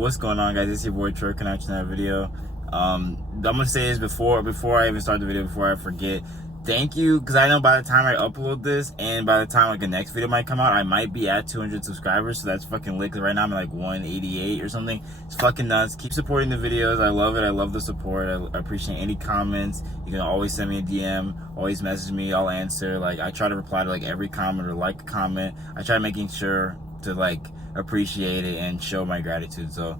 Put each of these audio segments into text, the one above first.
What's going on, guys? It's your boy Troy Connection. That video. I'm gonna say this before I even start the video, before I forget. Thank you, because I know by the time I upload this and by the time like the next video might come out, I might be at 200 subscribers. So that's fucking lit. Cause right now I'm at like 188 or something. It's fucking nuts. Keep supporting the videos. I love it. I love the support. I appreciate any comments. You can always send me a DM. Always message me. I'll answer. Like, I try to reply to like every comment or like a comment. I try making sure to like appreciate it and show my gratitude. So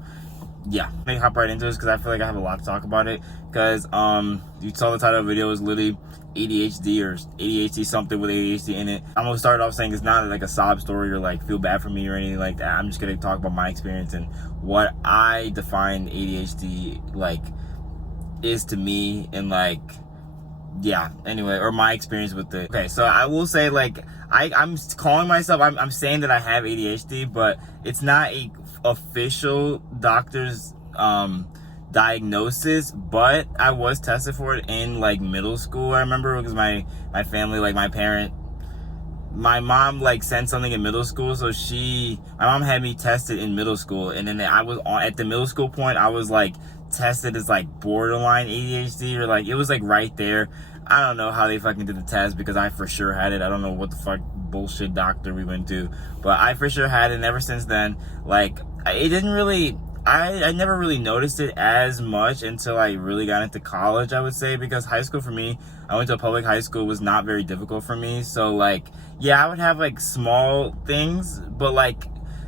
yeah, let me hop right into this because I feel like I have a lot to talk about it. Because you saw the title of the video is literally ADHD or ADHD, something with ADHD in it. I'm gonna start off saying it's not like a sob story or like feel bad for me or anything like that. I'm just gonna talk about my experience and what I define ADHD like is to me, and like, yeah, anyway, or my experience with it. Okay, so I will say, like, I'm calling myself, I'm saying that I have ADHD, but it's not a official doctor's diagnosis, but I was tested for it in like middle school. I remember because my family, like my mom like sent something in middle school, so my mom had me tested in middle school, and then I was at the middle school point, I was like tested as like borderline ADHD, or like it was like right there. I don't know how they fucking did the test because I for sure had it. I don't know what the fuck bullshit doctor we went to, but I for sure had it. And ever since then, like, it didn't really, I never really noticed it as much until I really got into college, I would say, because high school for me, I went to a public high school, was not very difficult for me. So like, yeah, I would have like small things, but like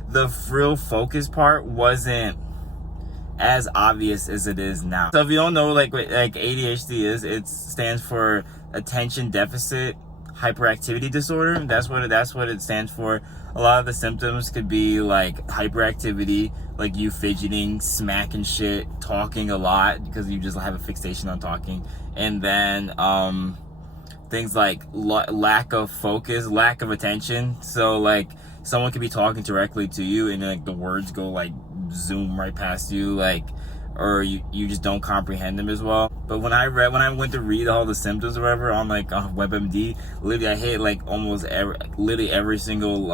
the real focus part wasn't as obvious as it is now. So if you don't know like what like ADHD is, it stands for attention deficit hyperactivity disorder. That's what it stands for. A lot of the symptoms could be like hyperactivity, like you fidgeting, smacking shit, talking a lot because you just have a fixation on talking, and then things like lack of focus, lack of attention. So like someone could be talking directly to you and like the words go like zoom right past you, like, or you just don't comprehend them as well. But when I went to read all the symptoms or whatever on like WebMD, literally I hit like almost every single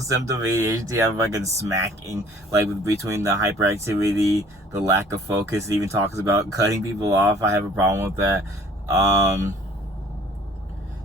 symptom of ADHD. I'm fucking smacking, like between the hyperactivity, the lack of focus. It even talks about cutting people off. I have a problem with that.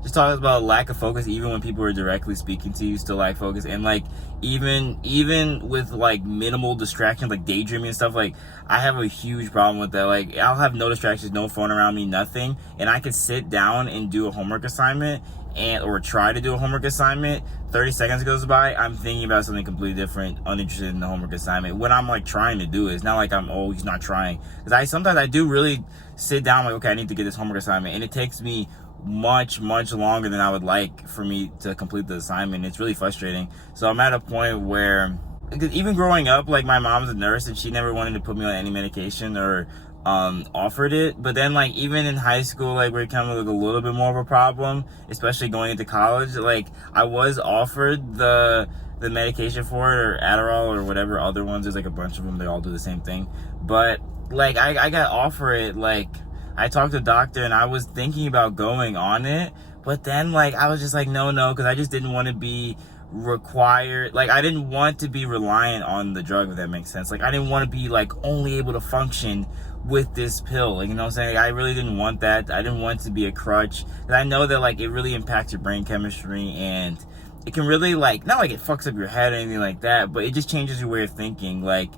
Just talking about lack of focus, even when people are directly speaking to you, still lack focus. And like even with like minimal distractions, like daydreaming and stuff, like I have a huge problem with that. Like I'll have no distractions, no phone around me, nothing, and I can sit down and do a homework assignment or try to do a homework assignment. 30 seconds goes by, I'm thinking about something completely different, uninterested in the homework assignment, when I'm like trying to do it. It's not like I'm always not trying, because sometimes I do really sit down like, okay, I need to get this homework assignment, and it takes me much longer than I would like for me to complete the assignment. It's really frustrating. So I'm at a point where, even growing up, like my mom's a nurse and she never wanted to put me on any medication or offered it. But then like even in high school, like we're kind of like a little bit more of a problem, especially going into college. Like I was offered the medication for it, or Adderall or whatever other ones. There's like a bunch of them, they all do the same thing. But like I got offered it, like I talked to the doctor and I was thinking about going on it, but then like I was just like no, because I just didn't want to be required, like I didn't want to be reliant on the drug, if that makes sense. Like I didn't want to be like only able to function with this pill, like, you know what I'm saying? Like, I really didn't want that. I didn't want it to be a crutch, and I know that like it really impacts your brain chemistry, and it can really like, not like it fucks up your head or anything like that, but it just changes your way of thinking. Like,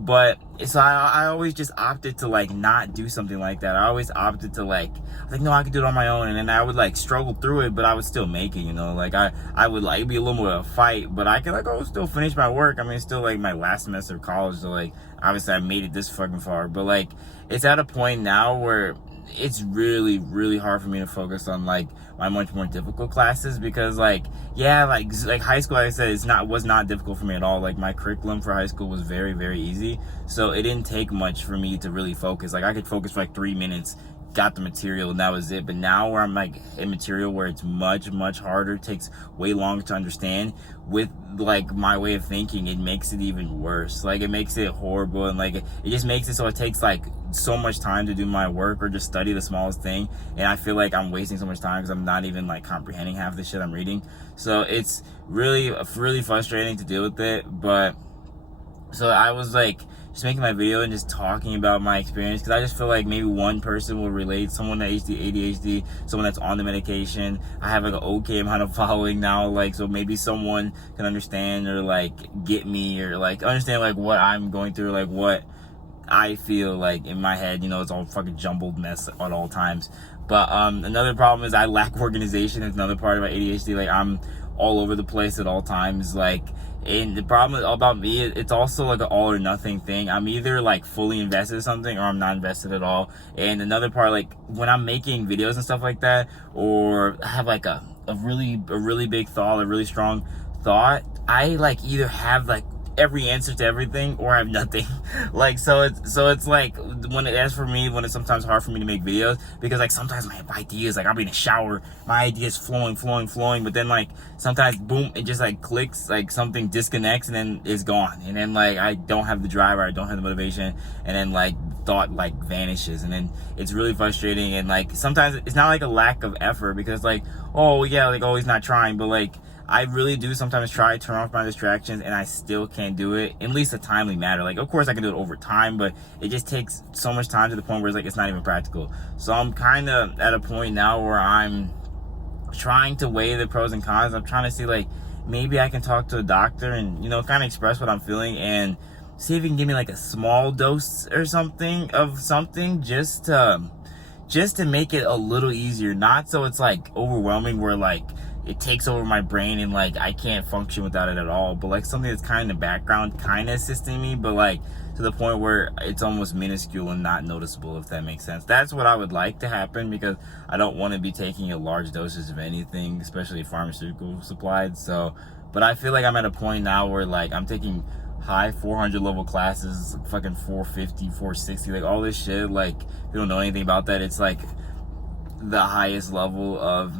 but so I always just opted to like not do something like that. I always opted to like, I was like, no, I could do it on my own. And then I would like struggle through it, but I would still make it, you know? Like I would like, it'd be a little more of a fight, but I could like, still finish my work. I mean, it's still like my last semester of college, so like obviously I made it this fucking far. But like it's at a point now where it's really hard for me to focus on like my much more difficult classes, because like, yeah, like high school, like I said, was not difficult for me at all. Like my curriculum for high school was very easy, so it didn't take much for me to really focus. Like I could focus for like 3 minutes, got the material, and that was it. But now where I'm like in material where it's much harder, takes way longer to understand, with like my way of thinking, it makes it even worse. Like it makes it horrible, and like it just makes it so it takes like so much time to do my work or just study the smallest thing, and I feel like I'm wasting so much time because I'm not even like comprehending half the shit I'm reading. So it's really frustrating to deal with it. But So I was like just making my video and just talking about my experience, because I just feel like maybe one person will relate, someone that ADHD, someone that's on the medication. I have like an okay amount of following now, like, so maybe someone can understand or like get me, or like understand like what I'm going through, like what I feel like in my head. You know, it's all fucking jumbled mess at all times. But another problem is I lack organization. It's another part of my ADHD. Like, I'm all over the place at all times. Like, and the problem about me, it's also like an all or nothing thing. I'm either like fully invested in something or I'm not invested at all. And another part, like when I'm making videos and stuff like that, or have like a really big thought, a really strong thought, I like either have like every answer to everything or I have nothing. Like, so it's like when it's sometimes hard for me to make videos, because like sometimes I have ideas, like I'll be in a shower, my ideas flowing, but then like sometimes boom, it just like clicks, like something disconnects and then it's gone, and then like I don't have the drive, or I don't have the motivation, and then like thought like vanishes, and then it's really frustrating. And like sometimes it's not like a lack of effort, because like, oh yeah, like, oh, he's not trying, but like I really do sometimes try to turn off my distractions, and I still can't do it, in at least a timely manner. Like, of course I can do it over time, but it just takes so much time to the point where it's like it's not even practical. So I'm kind of at a point now where I'm trying to weigh the pros and cons. I'm trying to see like maybe I can talk to a doctor and, you know, kind of express what I'm feeling, and see if he can give me like a small dose or something of something, just to make it a little easier. Not so it's like overwhelming where like it takes over my brain and like I can't function without it at all, but like something that's kind of in the background, kind of assisting me, but like to the point where it's almost minuscule and not noticeable, if that makes sense. That's what I would like to happen, because I don't want to be taking a large doses of anything, especially pharmaceutical supplied. So, but I feel like I'm at a point now where like I'm taking high 400 level classes, fucking 450, 460, like all this shit. Like, if you don't know anything about that, it's like the highest level of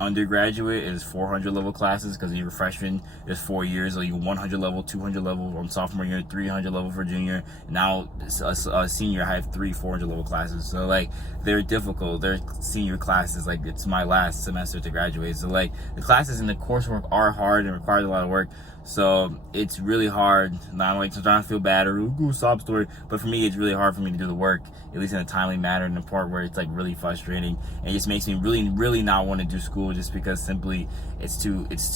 undergraduate is 400 level classes, because you're a freshman, there's 4 years, so you 100 level, 200 level on sophomore year, 300 level for junior. Now a senior, I have 400 level classes. So like they're difficult, they're senior classes, like it's my last semester to graduate. So like the classes and the coursework are hard and requires a lot of work. So it's really hard. Not like sometimes I feel bad or ooh, sob story, but for me it's really hard for me to do the work, at least in a timely manner, in the part where it's like really frustrating, and it just makes me really not want to do school, just because simply it's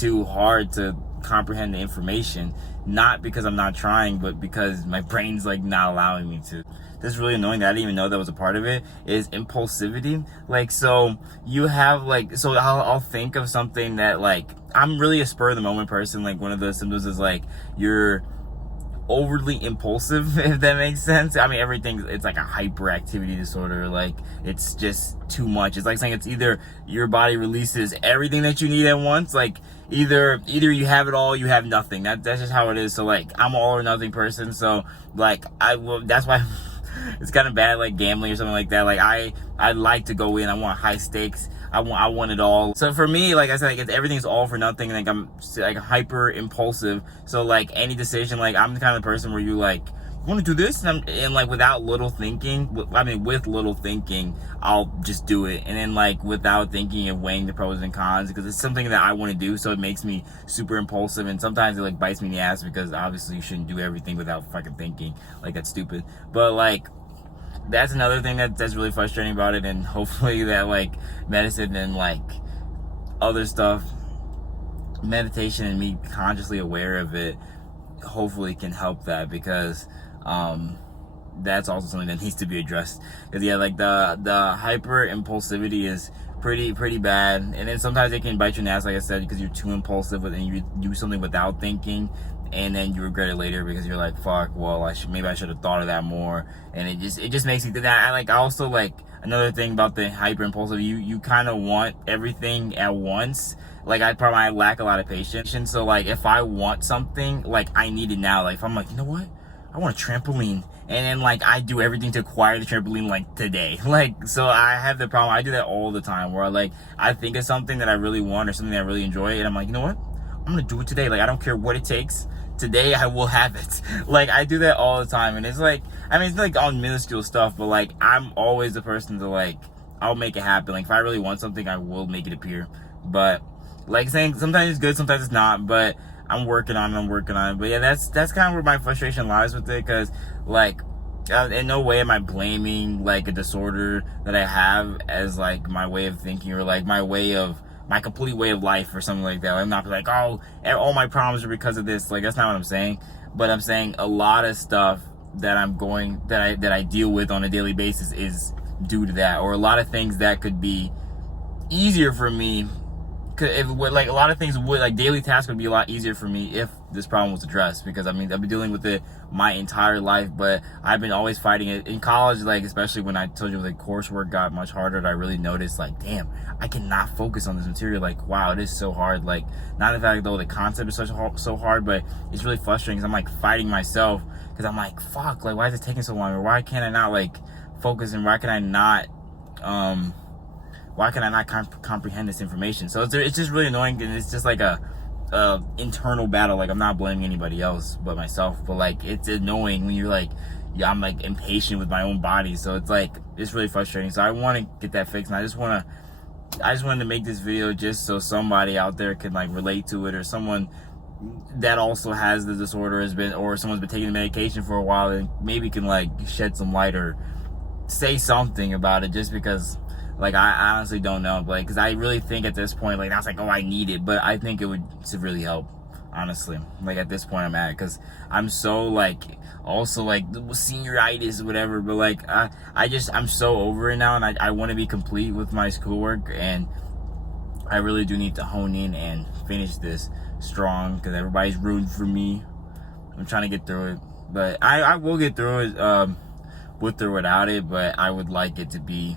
too hard to comprehend the information. Not because I'm not trying, but because my brain's like not allowing me to. This is really annoying that I didn't even know that was a part of it, is impulsivity. Like, so you have like, so I'll think of something that like, I'm really a spur of the moment person. Like one of the symptoms is like you're overly impulsive, if that makes sense. I mean, it's like a hyperactivity disorder. Like it's just too much. It's like saying it's either your body releases everything that you need at once, like either you have it all, you have nothing. That's just how it is. So like I'm an all or nothing person. So like that's why it's kind of bad, like gambling or something like that. Like I like to go in, I want high stakes, I want it all. So for me, like I said, like everything's all for nothing. Like I'm like hyper impulsive. So like any decision, like I'm the kind of person where you like, you want to do this, and like without little thinking, with little thinking, I'll just do it. And then like without thinking and weighing the pros and cons, because it's something that I want to do, so it makes me super impulsive. And sometimes it like bites me in the ass, because obviously you shouldn't do everything without fucking thinking. Like that's stupid. But like that's another thing that's really frustrating about it. And hopefully that like medicine and like other stuff, meditation and me consciously aware of it, hopefully can help that, because that's also something that needs to be addressed. Because yeah, like the hyper impulsivity is pretty bad, and then sometimes it can bite you in the ass, like I said, because you're too impulsive and you do something without thinking, and then you regret it later, because you're like, fuck, well maybe I should have thought of that more. And it just makes you that. I also like another thing about the hyper impulsive, you kind of want everything at once. Like I lack a lot of patience. So like if I want something, like I need it now. Like if I'm like, you know what, I want a trampoline, and then like I do everything to acquire the trampoline like today. Like, so I have the problem, I do that all the time, where like I think of something that I really want or something that I really enjoy, and I'm like, you know what, I'm gonna do it today. Like I don't care what it takes, today I will have it. Like I do that all the time, and it's like, I mean, it's like all minuscule stuff, but like I'm always the person to like, I'll make it happen. Like if I really want something, I will make it appear. But like saying, sometimes it's good, sometimes it's not. But I'm working on it. But yeah, that's kind of where my frustration lies with it, because like in no way am I blaming like a disorder that I have as like my way of thinking, or like my complete way of life or something like that. I'm not like, oh, all my problems are because of this. Like, that's not what I'm saying. But I'm saying a lot of stuff that I deal with on a daily basis is due to that, or a lot of things that could be easier for me. Like a lot of things would, like daily tasks would be a lot easier for me if this problem was addressed, because I mean, I've been dealing with it my entire life, but I've been always fighting it in college. Like, especially when I told you the coursework got much harder, I really noticed like, damn, I cannot focus on this material. Like, wow, it is so hard. Like, not the fact though the concept is so hard, but it's really frustrating because I'm like fighting myself, because I'm like, fuck, like why is it taking so long, or why can't I not like focus, and why can I not comprehend this information? So it's just really annoying, and it's just like a internal battle. Like, I'm not blaming anybody else but myself, but like it's annoying when you're like, yeah, I'm like impatient with my own body. So it's like, it's really frustrating. So I want to get that fixed, and I just wanted to make this video just so somebody out there can like relate to it, or someone that also has the disorder or someone's been taking the medication for a while, and maybe can like shed some light or say something about it, just because like I honestly don't know, like, because I really think at this point, like, that's like, oh, I need it, but I think it would really help, honestly. Like, at this point I'm at, because I'm so like, also like senioritis or whatever, but like I'm so over it now, and I want to be complete with my schoolwork, and I really do need to hone in and finish this strong, because everybody's rooting for me. I'm trying to get through it, but I will get through it, with or without it. But I would like it to be,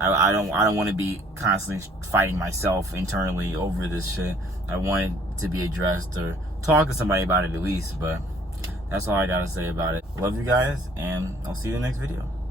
I don't want to be constantly fighting myself internally over this shit. I want it to be addressed, or talk to somebody about it at least. But that's all I gotta say about it. Love you guys, and I'll see you in the next video.